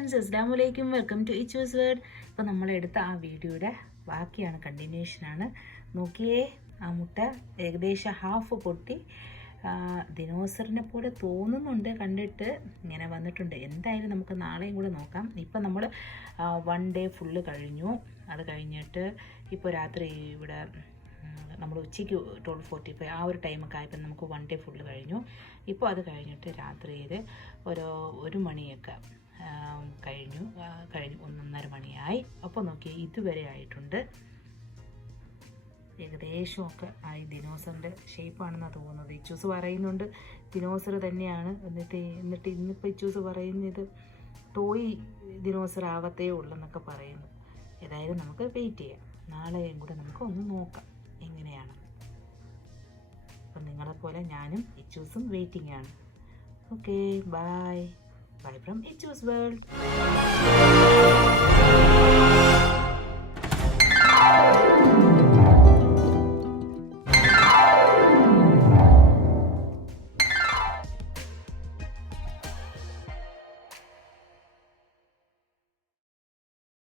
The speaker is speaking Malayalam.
ഫ്രണ്ട്സ്, അസ്സലാമു അലൈക്കും. വെൽക്കം ടു ഇച്ചൂസ് വേർഡ്. ഇപ്പോൾ നമ്മളെടുത്ത ആ വീഡിയോയുടെ ബാക്കിയാണ്, കണ്ടിന്യൂഷനാണ്. നോക്കിയേ, ആ മുട്ട ഏകദേശം ഹാഫ് പൊട്ടി. ദിനോസറിനെ പോലെ തോന്നുന്നുണ്ട് കണ്ടിട്ട്, ഇങ്ങനെ വന്നിട്ടുണ്ട്. എന്തായാലും നമുക്ക് നാളെയും കൂടെ നോക്കാം. ഇപ്പം നമ്മൾ 1 ഡേ ഫുള്ള് കഴിഞ്ഞു. അത് കഴിഞ്ഞിട്ട് ഇപ്പോൾ രാത്രി ഇവിടെ നമ്മൾ ഉച്ചയ്ക്ക് 12:45 ആ ഒരു ടൈമൊക്കെ ആയപ്പോൾ നമുക്ക് 1 ഡേ ഫുള്ള് കഴിഞ്ഞു. ഇപ്പോൾ അത് കഴിഞ്ഞിട്ട് രാത്രിയിൽ ഒരു 1 മണിയൊക്കെ കഴിഞ്ഞു 1:30 മണിയായി. അപ്പോൾ നോക്കി, ഇതുവരെ ആയിട്ടുണ്ട്. ഏകദേശമൊക്കെ ആയി. ദിനോസറിൻ്റെ ഷേപ്പാണെന്നാണ് തോന്നുന്നത്. ഇച്ചൂസ് പറയുന്നുണ്ട് ദിനോസർ തന്നെയാണ്. എന്നിട്ട് ഇന്നിപ്പോൾ ഇച്ചൂസ് പറയുന്നത് ടോയ് ദിനോസർ ആവത്തേ ഉള്ളെന്നൊക്കെ പറയുന്നു. ഏതായാലും നമുക്ക് വെയിറ്റ് ചെയ്യാം. നാളെയും കൂടെ നമുക്ക് ഒന്ന് നോക്കാം എങ്ങനെയാണ്. അപ്പം നിങ്ങളെപ്പോലെ ഞാനും ഇച്ചൂസും വെയിറ്റിംഗ് ആണ്. Okay, bye from Ichu's world.